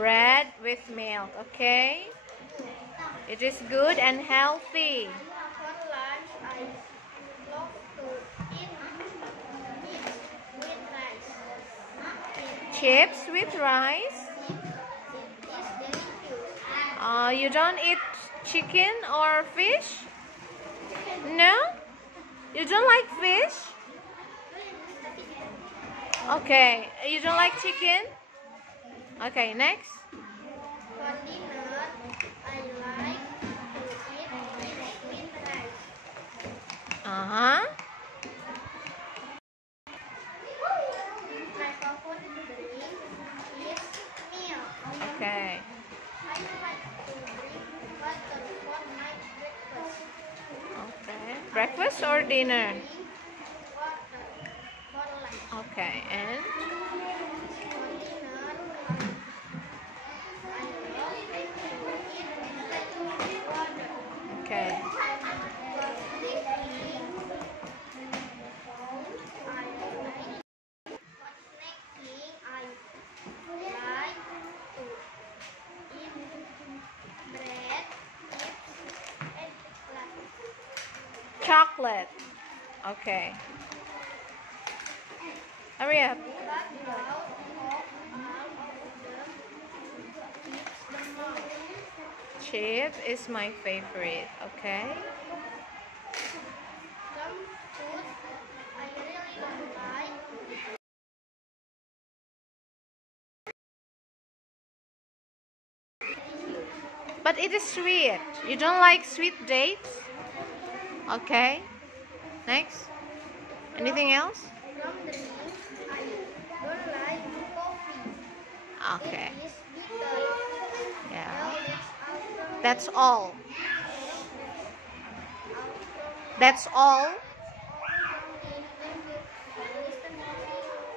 bread with milk. Okay, it is good and healthy. For lunch, I love to eat with rice. Chips with rice. It is delicious. You don't eat chicken or fish? No? You don't like fish? Okay, you don't like chicken? Okay, next. For dinner, I like to eat with rice. Uh-huh. My favorite drink is milk. Okay. I like to drink water for my breakfast. Okay. Breakfast or dinner? Drink water for lunch. Okay, and For dinner, I love to eat water. okay. For snacking, I like to eat bread, chips, and chocolate. Chocolate. Okay. Hurry up. But out of all of them, chips the most. Chip is my favorite. Okay. Some food I really don't like. But it is sweet. You don't like sweet dates? Okay. Next. Anything else? From the drinks, I don't like coffee. Okay. It is bitter. Yeah. Well, That's all. That's all.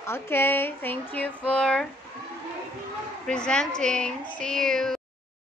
Okay. Thank you for presenting. See you.